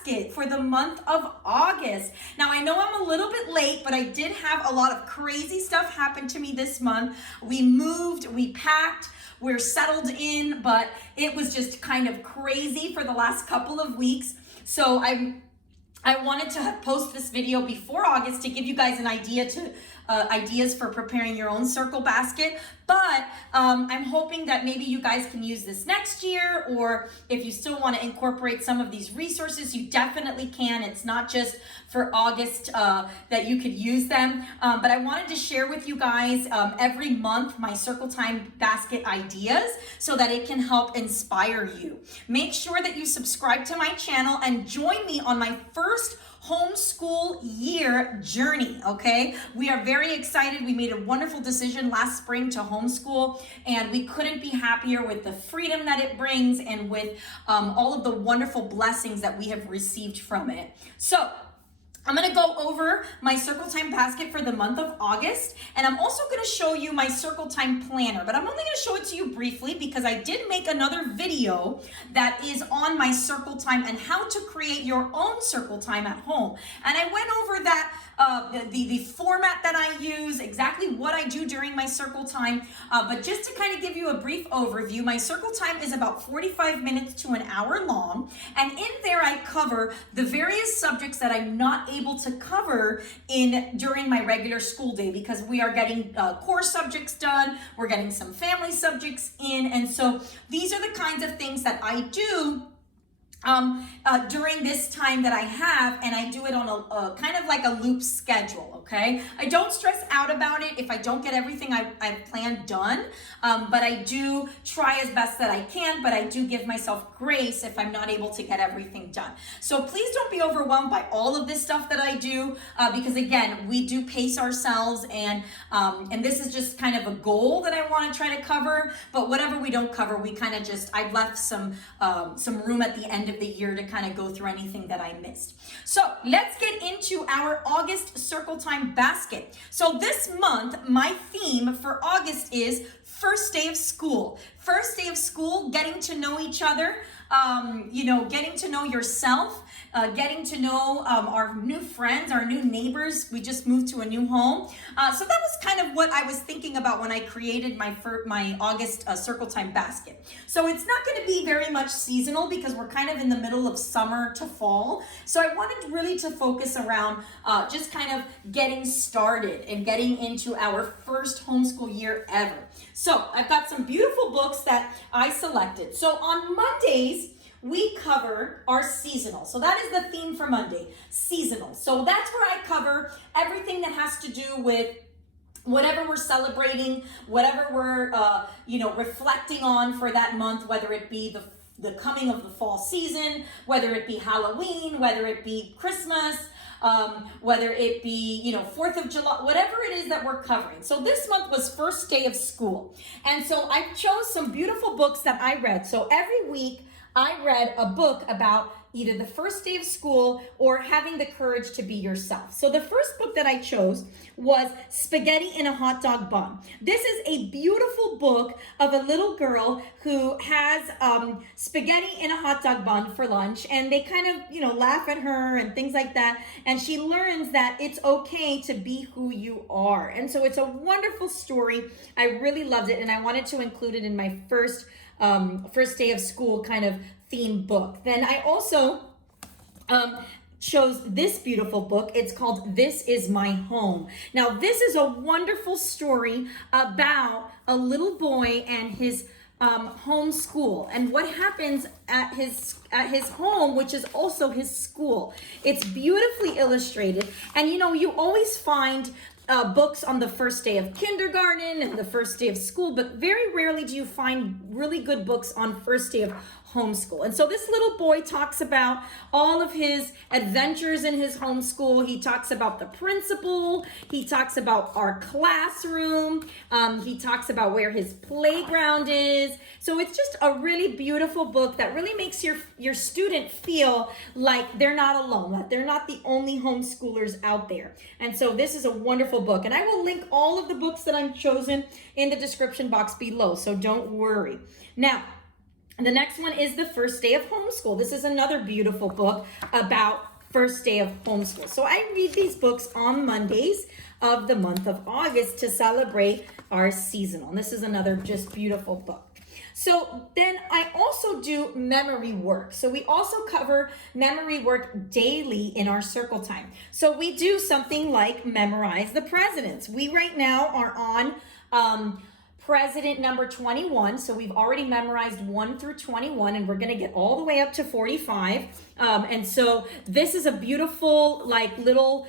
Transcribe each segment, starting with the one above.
basket for the month of August. Now, I know I'm a little bit late, but I did have a lot of crazy stuff happen to me this month. We moved, we packed, we're settled in, but it was just kind of crazy for the last couple of weeks. So I wanted to post this video before August to give you guys an idea to ideas for preparing your own circle basket. But I'm hoping that maybe you guys can use this next year, or if you still want to incorporate some of these resources, you definitely can. It's not just for August that you could use them. But I wanted to share with you guys every month my Circle Time basket ideas so that it can help inspire you. Make sure that you subscribe to my channel and join me on my first homeschool year journey, okay? We are very excited. We made a wonderful decision last spring to homeschool, and we couldn't be happier with the freedom that it brings and with all of the wonderful blessings that we have received from it. So I'm going to go over my Circle Time basket for the month of August, and I'm also going to show you my Circle Time planner, but I'm only going to show it to you briefly because I did make another video that is on my Circle Time and how to create your own Circle Time at home. And I went over that the format that I use, exactly what I do during my Circle Time, but just to kind of give you a brief overview, my Circle Time is about 45 minutes to an hour long, and in there I cover the various subjects that I'm not able to cover during my regular school day, because we are getting core subjects done, we're getting some family subjects in, and so these are the kinds of things that I do during this time that I have, and I do it on a kind of like a loop schedule, okay? I don't stress out about it if I don't get everything I've planned done, but I do try as best that I can, but I do give myself grace if I'm not able to get everything done. So please don't be overwhelmed by all of this stuff that I do, because again, we do pace ourselves, and this is just kind of a goal that I want to try to cover, but whatever we don't cover, we kind of just, I've left some room at the end of the year to kind of go through anything that I missed. So let's get into our August Circle Time basket. So this month, my theme for August is first day of school. First day of school, getting to know each other, getting to know yourself, getting to know our new friends, our new neighbors. We just moved to a new home. So that was kind of what I was thinking about when I created my August Circle Time basket. So it's not going to be very much seasonal because we're kind of in the middle of summer to fall. So I wanted really to focus around just kind of getting started and getting into our first homeschool year ever. So I've got some beautiful books that I selected. So on Mondays, we cover our seasonal. So that is the theme for Monday, seasonal. So that's where I cover everything that has to do with whatever we're celebrating, whatever we're, reflecting on for that month, whether it be the coming of the fall season, whether it be Halloween, whether it be Christmas, whether it be, 4th of July, whatever it is that we're covering. So this month was first day of school. And so I chose some beautiful books that I read. So every week I read a book about either the first day of school or having the courage to be yourself. So the first book that I chose was Spaghetti in a Hot Dog Bun. This is a beautiful book of a little girl who has spaghetti in a hot dog bun for lunch, and they kind of, laugh at her and things like that. And she learns that it's okay to be who you are. And so it's a wonderful story. I really loved it, and I wanted to include it in my first day of school kind of theme book. Then I also chose this beautiful book. It's called This Is My Home. Now, this is a wonderful story about a little boy and his homeschool and what happens at his home, which is also his school. It's beautifully illustrated, and you always find books on the first day of kindergarten and the first day of school, but very rarely do you find really good books on first day of homeschool. And so this little boy talks about all of his adventures in his homeschool. He talks about the principal. He talks about our classroom. He talks about where his playground is. So it's just a really beautiful book that really makes your student feel like they're not alone, that they're not the only homeschoolers out there. And so this is a wonderful book. And I will link all of the books that I've chosen in the description box below, so don't worry. Now, The next one is The First Day of Homeschool. This is another beautiful book about first day of homeschool. So I read these books on Mondays of the month of August to celebrate our seasonal. And this is another just beautiful book. So then I also do memory work. So we also cover memory work daily in our circle time. So we do something like memorize the presidents. We right now are on president number 21. So we've already memorized 1 through 21, and we're going to get all the way up to 45. And so this is a beautiful, like, little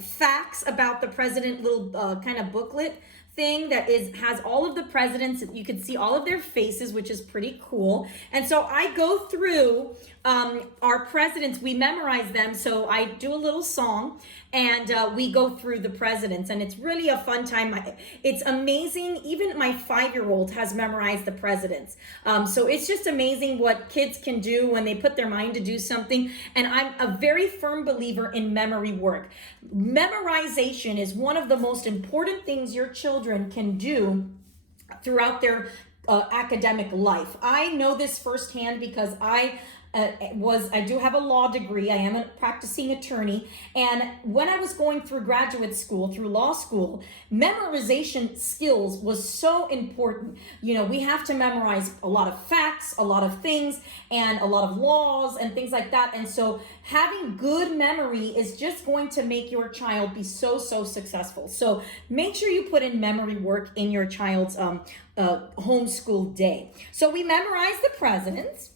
facts about the president, little kind of booklet thing that has all of the presidents. You can see all of their faces, which is pretty cool. And so I go through our presidents, we memorize them. So I do a little song, and we go through the presidents, and it's really a fun time. It's amazing. Even my 5-year-old has memorized the presidents. So it's just amazing what kids can do when they put their mind to do something. And I'm a very firm believer in memory work. Memorization is one of the most important things your children can do throughout their academic life. I know this firsthand because I do have a law degree. I am a practicing attorney. And when I was going through graduate school, through law school, memorization skills was so important. You know, we have to memorize a lot of facts, a lot of things, and a lot of laws and things like that. And so having good memory is just going to make your child be so successful. So make sure you put in memory work in your child's homeschool day. So we memorize the presidents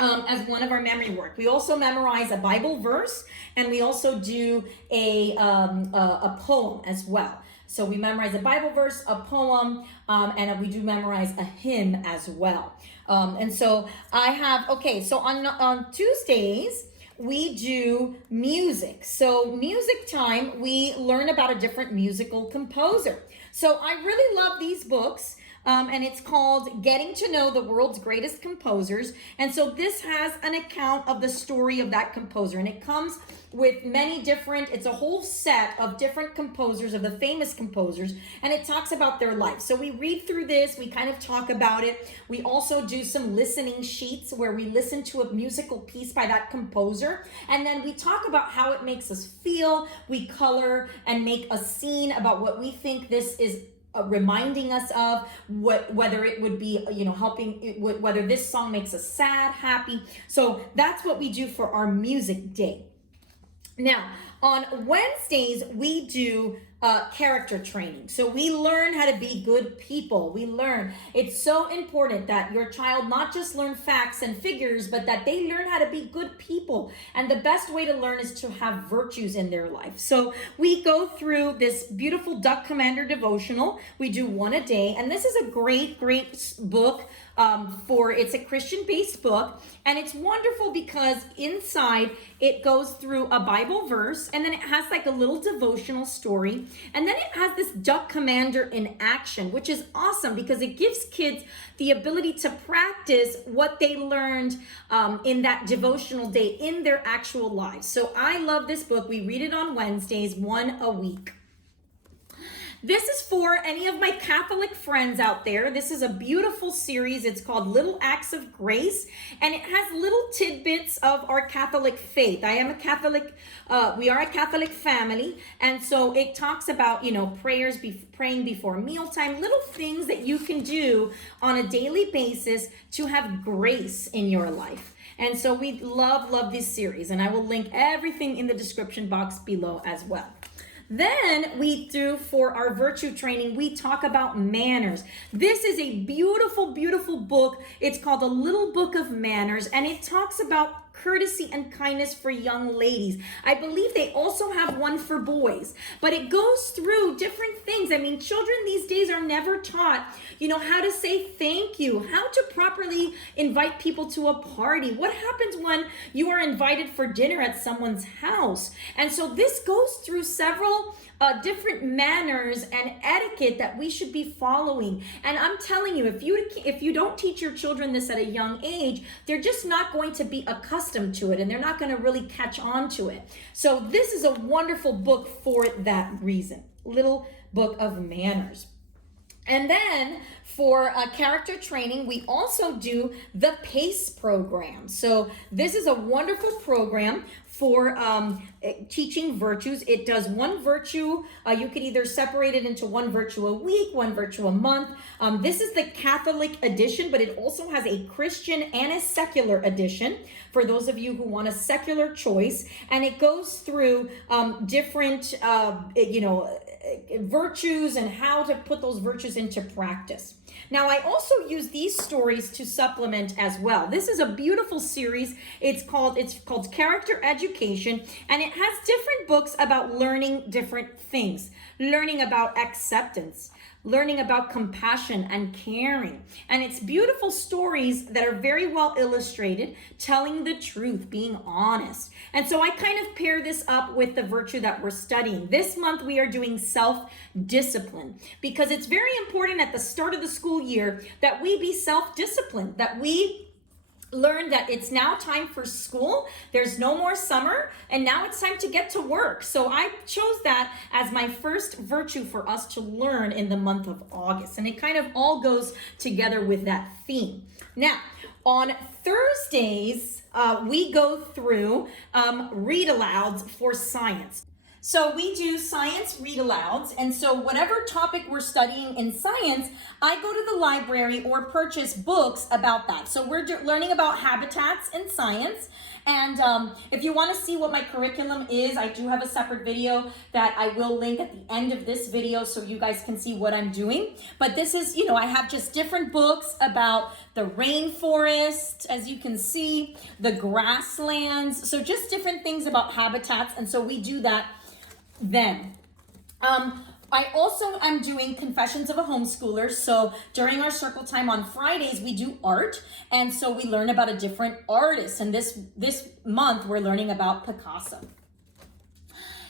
as one of our memory work. We also memorize a Bible verse, and we also do a poem as well. So we memorize a Bible verse, a poem, and we do memorize a hymn as well. And so I have, okay, so on Tuesdays, we do music. So music time, we learn about a different musical composer. So I really love these books. And it's called Getting to Know the World's Greatest Composers. And so this has an account of the story of that composer. And it comes with many different, it's a whole set of different composers, of the famous composers. And it talks about their life. So we read through this, we kind of talk about it. We also do some listening sheets where we listen to a musical piece by that composer. And then we talk about how it makes us feel. We color and make a scene about what we think this is reminding us of, whether it would be, you know, helping, whether this song makes us sad, happy. So that's what we do for our music day. Now, on Wednesdays, we do character training. So we learn how to be good people. We learn. It's so important that your child not just learn facts and figures, but that they learn how to be good people. And the best way to learn is to have virtues in their life. So we go through this beautiful Duck Commander devotional. We do one a day. And this is a great book. It's a Christian-based book, and it's wonderful because inside it goes through a Bible verse, and then it has like a little devotional story, and then it has this Duck Commander in action, which is awesome because it gives kids the ability to practice what they learned in that devotional day in their actual lives. So I love this book. We read it on Wednesdays, one a week. This is for any of my Catholic friends out there. This is a beautiful series. It's called Little Acts of Grace, and it has little tidbits of our Catholic faith. I am a Catholic, we are a Catholic family, and so it talks about, you know, praying before mealtime, little things that you can do on a daily basis to have grace in your life. And so we love this series, and I will link everything in the description box below as well. Then we do, for our virtue training, we talk about manners. This is a beautiful book. It's called A Little Book of Manners, and it talks about courtesy and kindness for young ladies. I believe they also have one for boys, but it goes through different things. I mean, children these days are never taught, you know, how to say thank you, how to properly invite people to a party. What happens when you are invited for dinner at someone's house? And so this goes through several different manners and etiquette that we should be following. And I'm telling you, if you don't teach your children this at a young age, they're just not going to be accustomed to it, and they're not going to really catch on to it. So this is a wonderful book for that reason. Little Book of Manners. And then for character training, we also do the PACE program. So this is a wonderful program for teaching virtues. It does one virtue. You could either separate it into one virtue a week, one virtue a month. This is the Catholic edition, but it also has a Christian and a secular edition for those of you who want a secular choice. And it goes through different, virtues and how to put those virtues into practice. Now, I also use these stories to supplement as well. This is a beautiful series. It's called Character Education, and it has different books about learning different things, learning about acceptance, learning about compassion and caring. And it's beautiful stories that are very well illustrated, telling the truth, being honest. And so I kind of pair this up with the virtue that we're studying. This month we are doing self-discipline, because it's very important at the start of the school year that we be self-disciplined, that we learn that it's now time for school. There's no more summer, and now it's time to get to work. So I chose that as my first virtue for us to learn in the month of August. And it kind of all goes together with that theme. Now, on Thursdays, we go through read alouds for science. So we do science read alouds, and so whatever topic we're studying in science, I go to the library or purchase books about that. So we're learning about habitats in science, and if you want to see what my curriculum is, I do have a separate video that I will link at the end of this video so you guys can see what I'm doing. But this is, I have just different books about the rainforest, as you can see, the grasslands, so just different things about habitats, and so we do that then. I also am doing Confessions of a Homeschooler. So during our circle time on Fridays, we do art. And so we learn about a different artist. And this month, we're learning about Picasso.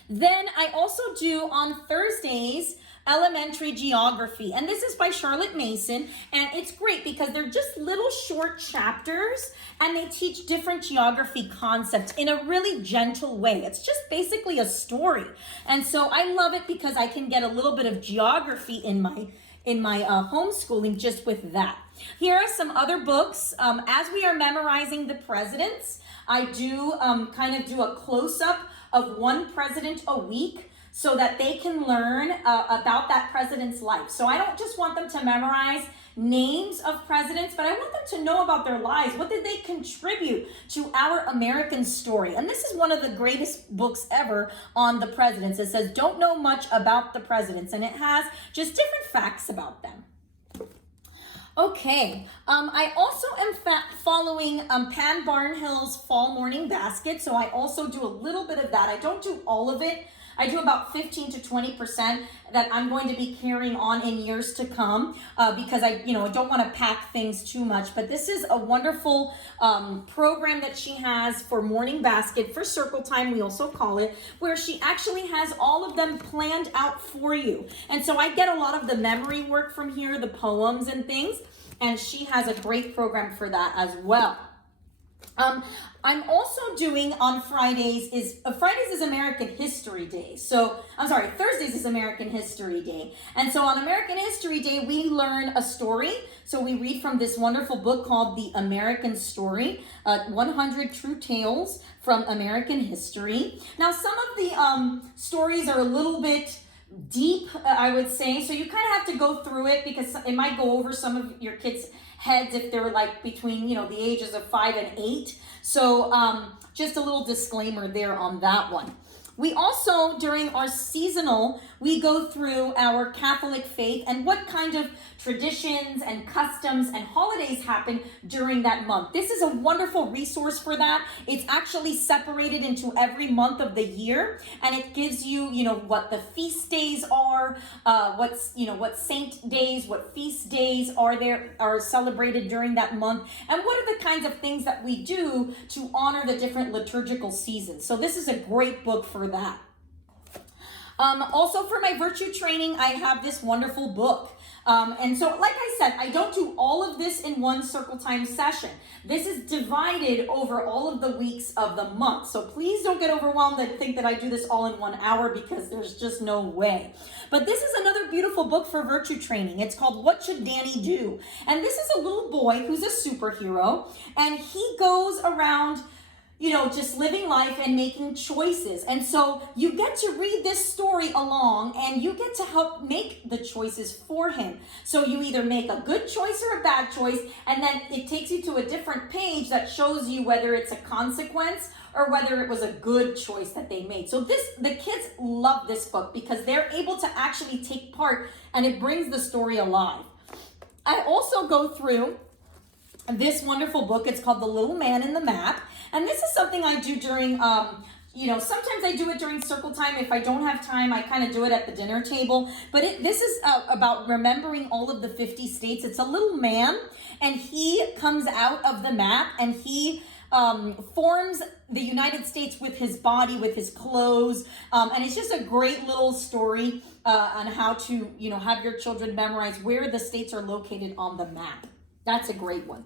Then I also do on Thursdays, elementary geography. And this is by Charlotte Mason. And it's great because they're just little short chapters and they teach different geography concepts in a really gentle way. It's just basically a story. And so I love it because I can get a little bit of geography in my homeschooling just with that. Here are some other books. As we are memorizing the presidents, I do kind of do a close-up of one president a week, so that they can learn about that president's life. So I don't just want them to memorize names of presidents, but I want them to know about their lives. What did they contribute to our American story? And this is one of the greatest books ever on the presidents. It says, don't know much about the presidents, and it has just different facts about them. Okay, I also am following Pan Barnhill's Fall Morning Basket, so I also do a little bit of that. I don't do all of it. I do about 15 to 20% that I'm going to be carrying on in years to come because I don't want to pack things too much. But this is a wonderful program that she has for Morning Basket, for Circle Time, we also call it, where she actually has all of them planned out for you. And so I get a lot of the memory work from here, the poems and things, and she has a great program for that as well. I'm also doing on Fridays is American History Day. So, Thursdays is American History Day. And so on American History Day, we learn a story. So we read from this wonderful book called The American Story, 100 True Tales from American History. Now, some of the stories are a little bit deep, I would say. So you kind of have to go through it because it might go over some of your kids' heads if they're like between, the ages of 5 and 8. So just a little disclaimer there on that one. We also, during our seasonal, we go through our Catholic faith and what kind of traditions and customs and holidays happen during that month. This is a wonderful resource for that. It's actually separated into every month of the year, and it gives you, what the feast days are, what saint days, what feast days are celebrated during that month, and what are the kinds of things that we do to honor the different liturgical seasons. So this is a great book for that. Also for my virtue training, I have this wonderful book. And so, like I said, I don't do all of this in one circle time session. This is divided over all of the weeks of the month. So please don't get overwhelmed and think that I do this all in 1 hour, because there's just no way. But this is another beautiful book for virtue training. It's called What Should Danny Do? And this is a little boy who's a superhero, and he goes around, you know, just living life and making choices. And so you get to read this story along, and you get to help make the choices for him. So you either make a good choice or a bad choice, and then it takes you to a different page that shows you whether it's a consequence or whether it was a good choice that they made. So the kids love this book because they're able to actually take part, and it brings the story alive. I also go through this wonderful book. It's called The Little Man in the Map. And this is something I do during, you know, sometimes I do it during circle time. If I don't have time, I kind of do it at the dinner table. But this is about remembering all of the 50 states. It's a little man, and he comes out of the map, and he forms the United States with his body, with his clothes. And it's just a great little story on how to, you know, have your children memorize where the states are located on the map. That's a great one.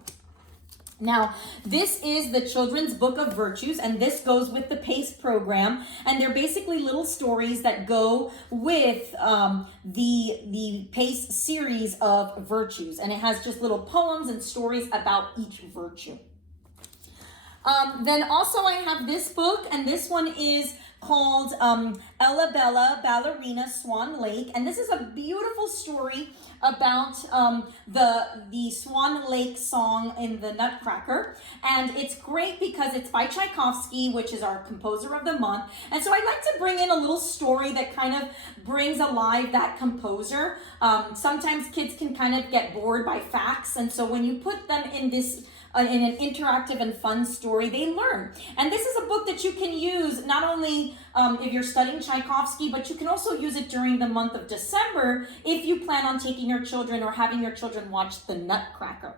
Now, this is the Children's Book of Virtues, and this goes with the PACE program, and they're basically little stories that go with the PACE series of virtues, and it has just little poems and stories about each virtue. Then also I have this book, and this one is called Ella Bella Ballerina Swan Lake, and this is a beautiful story about the Swan Lake song in the Nutcracker. And it's great because it's by Tchaikovsky, which is our composer of the month. And so I like to bring in a little story that kind of brings alive that composer. Sometimes kids can kind of get bored by facts, and so when you put them in this in an interactive and fun story, they learn. And this is a book that you can use not only if you're studying Tchaikovsky, but you can also use it during the month of December if you plan on taking your children or having your children watch the Nutcracker.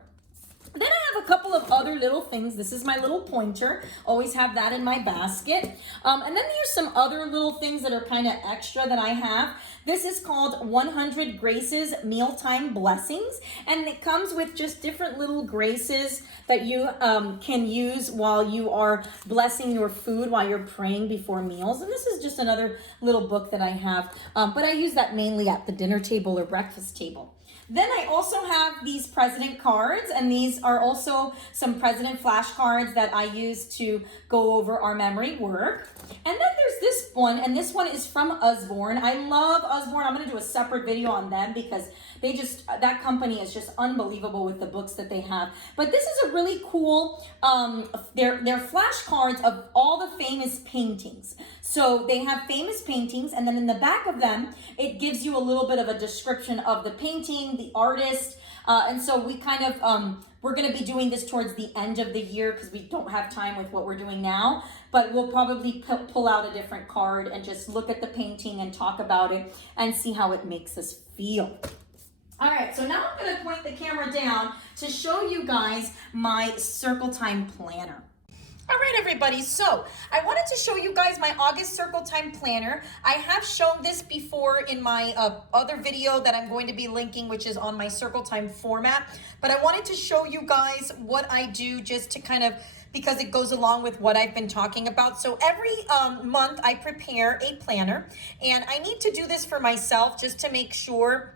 Then I have a couple of other little things. This is my little pointer. Always have that in my basket. And then there's some other little things that are kind of extra that I have. This is called 100 Graces Mealtime Blessings. And it comes with just different little graces that you can use while you are blessing your food, while you're praying before meals. And this is just another little book that I have. But I use that mainly at the dinner table or breakfast table. Then I also have these president cards, and these are also some president flashcards that I use to go over our memory work. And then there's this one, and this one is from Usborne. I love Usborne. I'm going to do a separate video on them because they just, that company is just unbelievable with the books that they have. But this is a really cool, they're flashcards of all the famous paintings. So they have famous paintings, and then in the back of them, it gives you a little bit of a description of the painting, the artist, and so we kind of, we're going to be doing this towards the end of the year because we don't have time with what we're doing now, but we'll probably pull out a different card and just look at the painting and talk about it and see how it makes us feel. All right, so now I'm going to point the camera down to show you guys my Circle Time Planner. All right, everybody, so I wanted to show you guys my August Circle Time Planner. I have shown this before in my other video that I'm going to be linking, which is on my Circle Time format, but I wanted to show you guys what I do just to kind of, because it goes along with what I've been talking about. So every month I prepare a planner, and I need to do this for myself just to make sure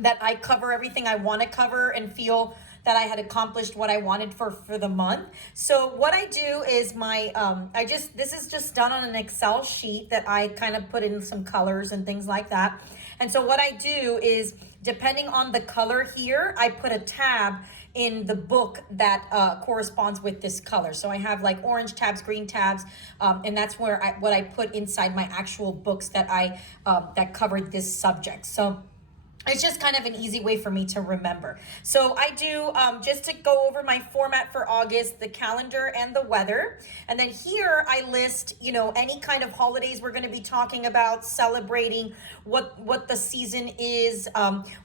that I cover everything I want to cover and feel that I had accomplished what I wanted for the month. So what I do is my, this is just done on an Excel sheet that I kind of put in some colors and things like that. And so what I do is, depending on the color here, I put a tab in the book that corresponds with this color. So I have like orange tabs, green tabs, and that's where what I put inside my actual books that that covered this subject. So it's just kind of an easy way for me to remember. So I do, just to go over my format for August, the calendar and the weather. And then here I list, you know, any kind of holidays we're going to be talking about, celebrating what the season is.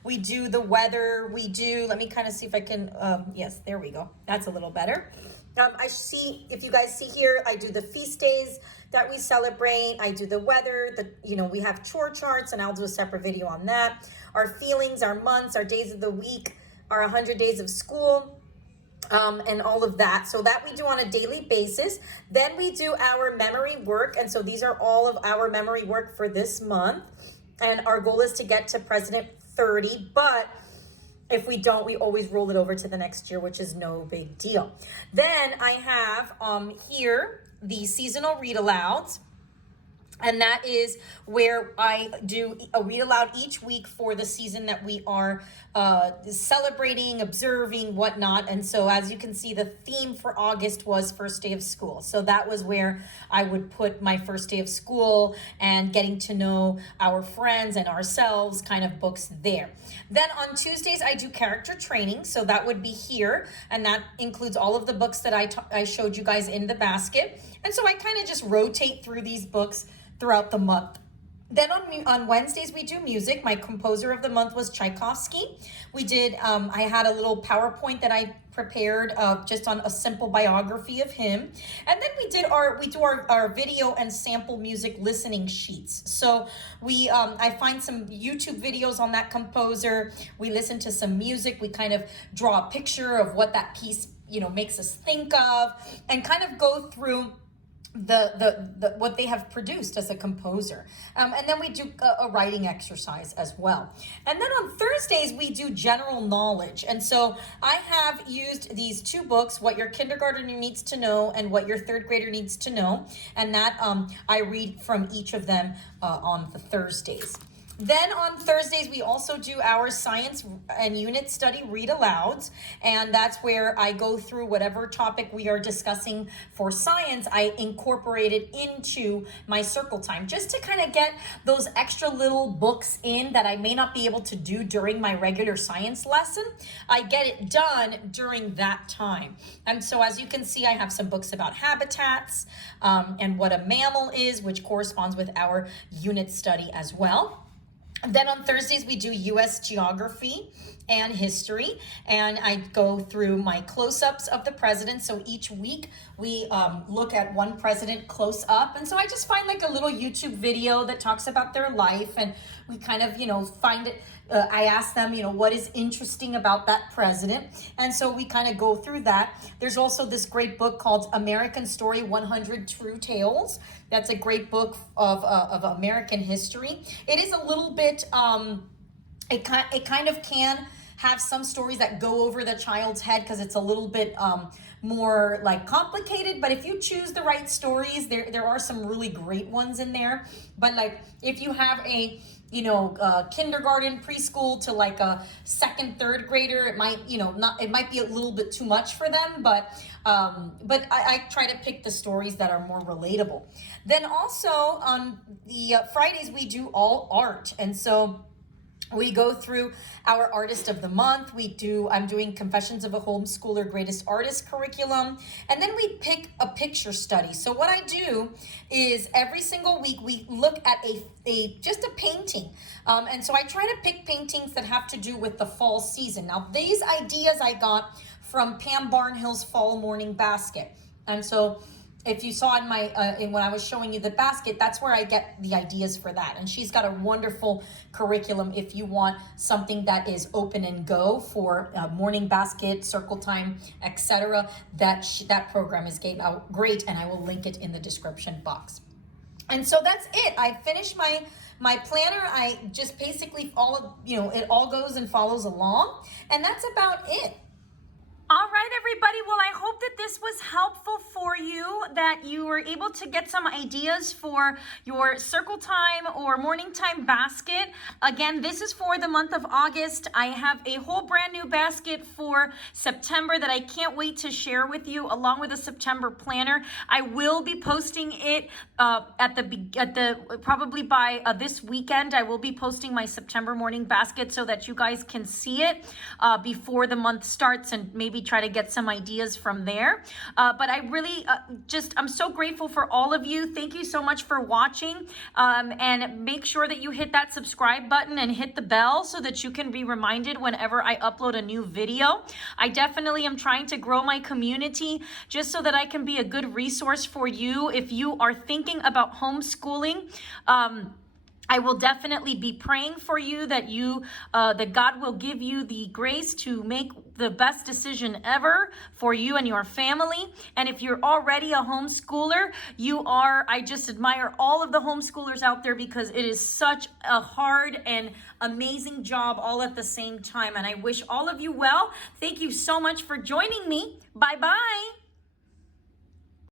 We do the weather. We do, let me kind of see if I can, yes, there we go. That's a little better. I see, if you guys see here, I do the feast days that we celebrate. I do the weather, we have chore charts, and I'll do a separate video on that. Our feelings, our months, our days of the week, our 100 days of school, and all of that. So that we do on a daily basis. Then we do our memory work. And so these are all of our memory work for this month. And our goal is to get to President 30, but if we don't, we always roll it over to the next year, which is no big deal. Then I have here the seasonal read alouds. And that is where I do a read aloud each week for the season that we are celebrating, observing, whatnot. And so as you can see, the theme for August was first day of school. So that was where I would put my first day of school and getting to know our friends and ourselves kind of books there. Then on Tuesdays, I do character training. So that would be here. And that includes all of the books that I showed you guys in the basket. And so I kind of just rotate through these books throughout the month. Then on Wednesdays, we do music. My composer of the month was Tchaikovsky. We did, I had a little PowerPoint that I prepared just on a simple biography of him. And then we do our video and sample music listening sheets. So I find some YouTube videos on that composer. We listen to some music. We kind of draw a picture of what that piece, makes us think of, and kind of go through the what they have produced as a composer. And then we do a writing exercise as well. And then on Thursdays, we do general knowledge. And so I have used these two books, What Your Kindergartner Needs to Know and What Your Third Grader Needs to Know. And that I read from each of them on the Thursdays. Then on Thursdays, we also do our science and unit study read alouds. And that's where I go through whatever topic we are discussing for science. I incorporate it into my circle time just to kind of get those extra little books in that I may not be able to do during my regular science lesson. I get it done during that time. And so as you can see, I have some books about habitats and what a mammal is, which corresponds with our unit study as well. Then on Thursdays, we do U.S. geography and history, and I go through my close-ups of the president. So each week we look at one president close up, and so I just find like a little YouTube video that talks about their life, and we kind of, find it. I ask them, what is interesting about that president, and so we kind of go through that. There's also this great book called American Story: 100 True Tales. That's a great book of American history. It is a little bit, it kind of can have some stories that go over the child's head because it's a little bit more like complicated. But if you choose the right stories, there are some really great ones in there. But like if you have a kindergarten, preschool to like a second, third grader, it might, it might be a little bit too much for them, but I try to pick the stories that are more relatable. Then also on the Fridays, we do all art. And so we go through our artist of the month. I'm doing Confessions of a Homeschooler Greatest Artist curriculum. And then we pick a picture study. So what I do is every single week we look at just a painting. And so I try to pick paintings that have to do with the fall season. Now these ideas I got from Pam Barnhill's Fall Morning Basket. And so if you saw in when I was showing you the basket, that's where I get the ideas for that. And she's got a wonderful curriculum if you want something that is open and go for morning basket, circle time, etc. That program is great, and I will link it in the description box. And so that's it. I finished my planner. I just basically it all goes and follows along, and that's about it. All right, everybody. Well, I hope that this was helpful for you, that you were able to get some ideas for your circle time or morning time basket. Again, this is for the month of August. I have a whole brand new basket for September that I can't wait to share with you, along with a September planner. I will be posting it probably by this weekend. I will be posting my September morning basket so that you guys can see it before the month starts, and maybe try to get some ideas from there. But I really I'm so grateful for all of you. Thank you so much for watching. And make sure that you hit that subscribe button and hit the bell so that you can be reminded whenever I upload a new video. I definitely am trying to grow my community just so that I can be a good resource for you if you are thinking about homeschooling. I will definitely be praying for you that that God will give you the grace to make the best decision ever for you and your family. And if you're already a homeschooler, I just admire all of the homeschoolers out there because it is such a hard and amazing job all at the same time. And I wish all of you well. Thank you so much for joining me. Bye-bye.